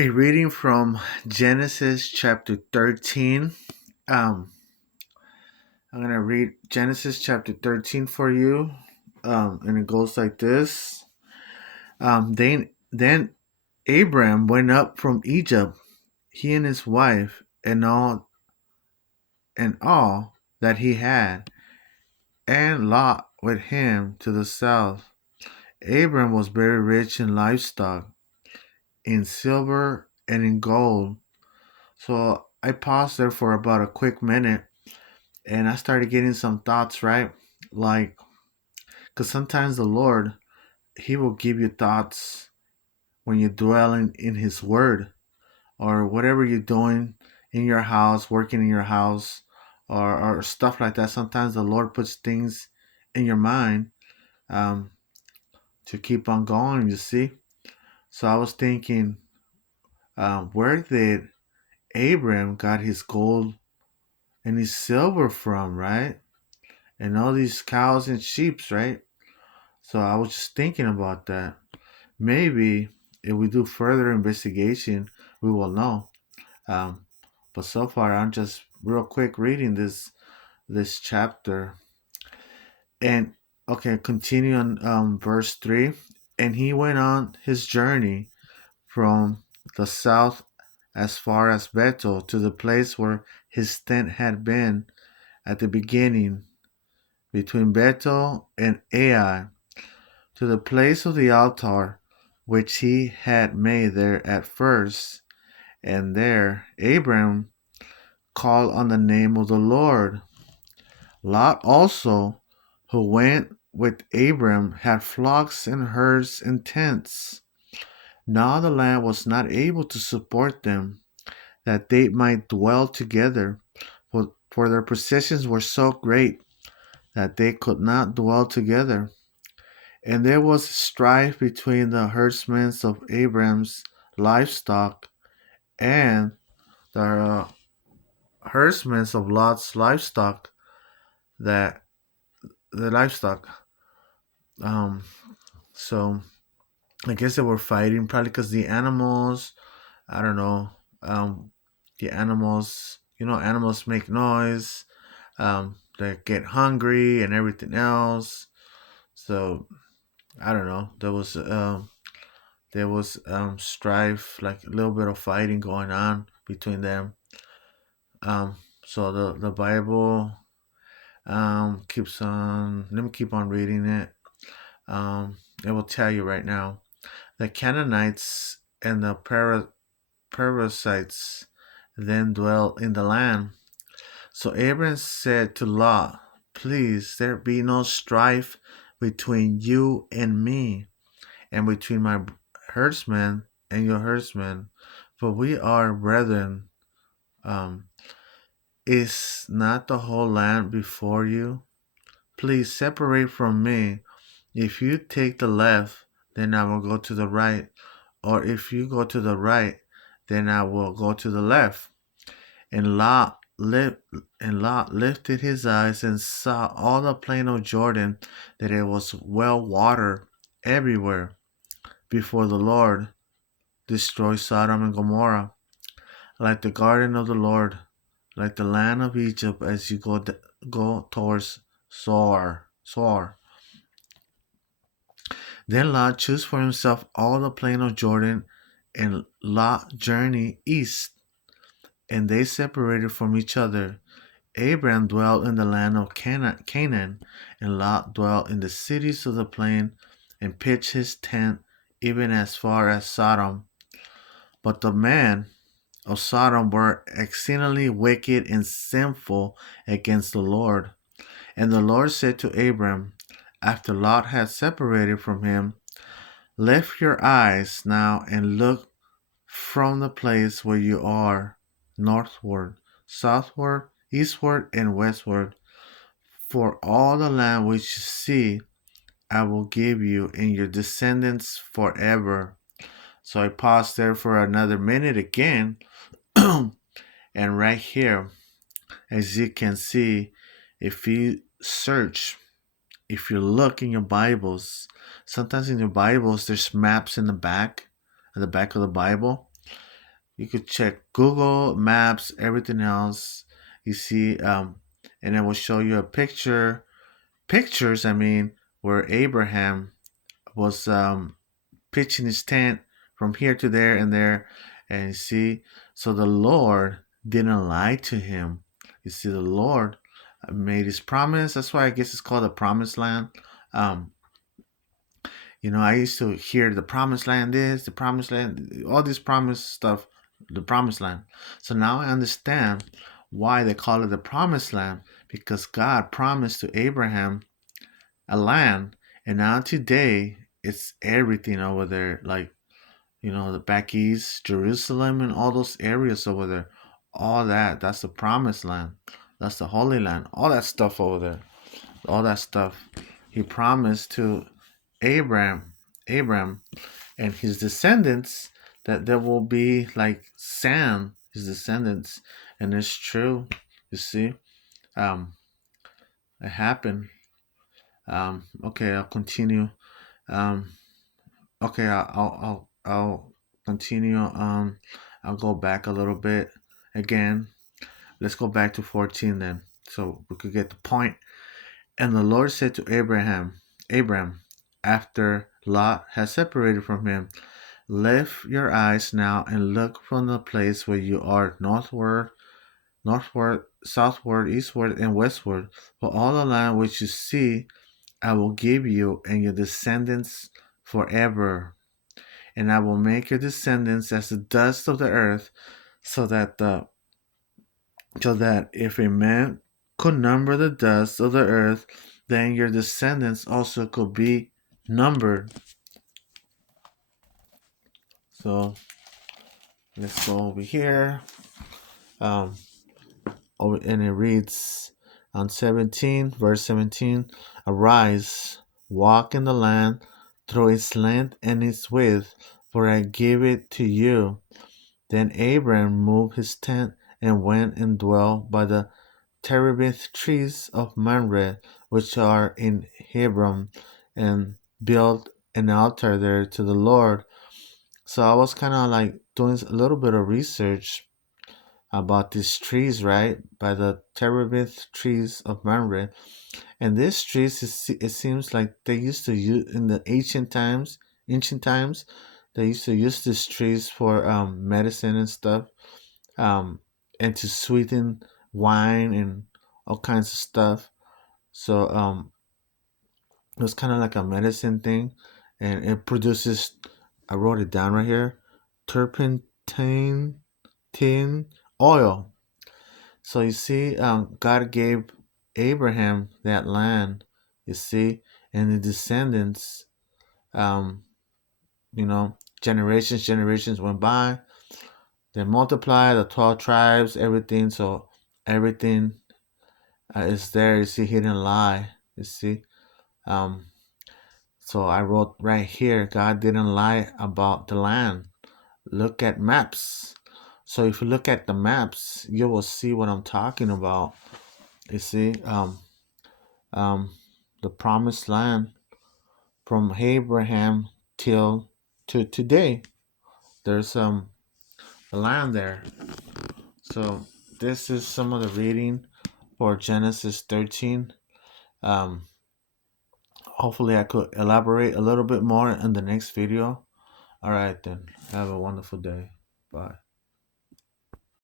A reading from Genesis chapter 13. Um, I'm going to read Genesis chapter 13 for you. And it goes like this. Then Abram went up from Egypt, he and his wife, and all that he had, and Lot with him to the south. Abram was very rich in livestock, in silver, and in gold. So I paused there for about a quick minute and I started getting some thoughts, right? Like, because sometimes the Lord, He will give you thoughts when you dwell in His Word or whatever you're doing in your house, working in your house, or stuff like that. Sometimes the Lord puts things in your mind um, to keep on going, you see? So I was thinking, where did Abram got his gold and his silver from, right? And all these cows and sheeps, right? So I was just thinking about that. Maybe if we do further investigation, we will know. Um, but so far, I'm just real quick reading this chapter. And okay, continue on verse 3. And he went on his journey from the south as far as Bethel to the place where his tent had been at the beginning, between Bethel and Ai, to the place of the altar which he had made there at first. And there Abram called on the name of the Lord. Lot also, who went with Abram, had flocks and herds and tents. Now the land was not able to support them, that they might dwell together, for their possessions were so great that they could not dwell together. And there was strife between the herdsmen of Abram's livestock and the herdsmen of Lot's livestock. That the livestock. Um, so I guess they were fighting probably because the animals. I don't know. The animals. Animals make noise. They get hungry and everything else. So I don't know. There was strife, like a little bit of fighting going on between them. So the Bible keeps on. Let me keep on reading it. It will tell you right now. The Canaanites and the Perizzites then dwelt in the land. So Abram said to Lot, "Please, there be no strife between you and me, and between my herdsmen and your herdsmen, for we are brethren. Um, is not the whole land before you? Please separate from me. If you take the left, then I will go to the right, or if you go to the right, then I will go to the left." And Lot lifted his eyes and saw all the plain of Jordan, that it was well watered everywhere, before the Lord destroyed Sodom and Gomorrah, like the garden of the Lord, like the land of Egypt, as you go towards Zoar. Then Lot chose for himself all the plain of Jordan, and Lot journeyed east, and they separated from each other. Abram dwelt in the land of Canaan, and Lot dwelt in the cities of the plain, and pitched his tent even as far as Sodom. But the men of Sodom were exceedingly wicked and sinful against the Lord. And the Lord said to Abram, after Lot had separated from him, "Lift your eyes now and look from the place where you are, northward, southward, eastward, and westward. For all the land which you see, I will give you and your descendants forever." So I paused there for another minute again. And right here, as you can see, if you search, if you look in your Bibles, sometimes in your Bibles there's maps in the back, at the back of the Bible. You could check Google Maps, everything else. You see, and it will show you a pictures. I mean, where Abraham was pitching his tent from here to there and there, and you see, so the Lord didn't lie to him. You see, the Lord made his promise. That's why I guess it's called the Promised Land. Um, I used to hear the promised land is the promised land, all this promised stuff, the promised land. So now I understand why they call it the promised land, because God promised to Abraham a land, and now today it's everything over there, like the back east, Jerusalem, and all those areas over there. All that's the promised land. That's the Holy Land. All that stuff over there. All that stuff. He promised to Abraham, Abraham and his descendants that there will be like sand, his descendants. And it's true. You see, um, it happened. Okay, I'll continue. Um, okay, I'll continue. I'll go back a little bit again. Let's go back to 14 then, so we could get the point. And the Lord said to Abraham, after Lot had separated from him, lift your eyes now and look from the place where you are northward, southward, eastward, and westward. For all the land which you see, I will give you and your descendants forever. And I will make your descendants as the dust of the earth, so that if a man could number the dust of the earth, then your descendants also could be numbered. So let's go over here. And it reads on 17, verse 17, arise, walk in the land through its length and its width, for I give it to you. Then Abram moved his tent and went and dwelt by the terebinth trees of Mamre, which are in Hebron, and built an altar there to the Lord. So I was kind of like doing a little bit of research about these trees, right? By the terebinth trees of Mamre. And these trees, it seems like they used to use in the ancient times, they used to use these trees for medicine and stuff, and to sweeten wine and all kinds of stuff. So it was kind of like a medicine thing, and it produces. I wrote it down right here: turpentine, tin, oil. So you see, God gave Abraham that land. You see, and the descendants, um, generations went by. They multiplied the 12 tribes, everything. So everything is there. You see, he didn't lie. You see, um, so I wrote right here, God didn't lie about the land. Look at maps. So if you look at the maps, you will see what I'm talking about. You see, um, the promised land from Abraham till to today. There's the land there. So this is some of the reading for Genesis 13. Um, Hopefully I could elaborate a little bit more in the next video. All right then. Have a wonderful day. Bye.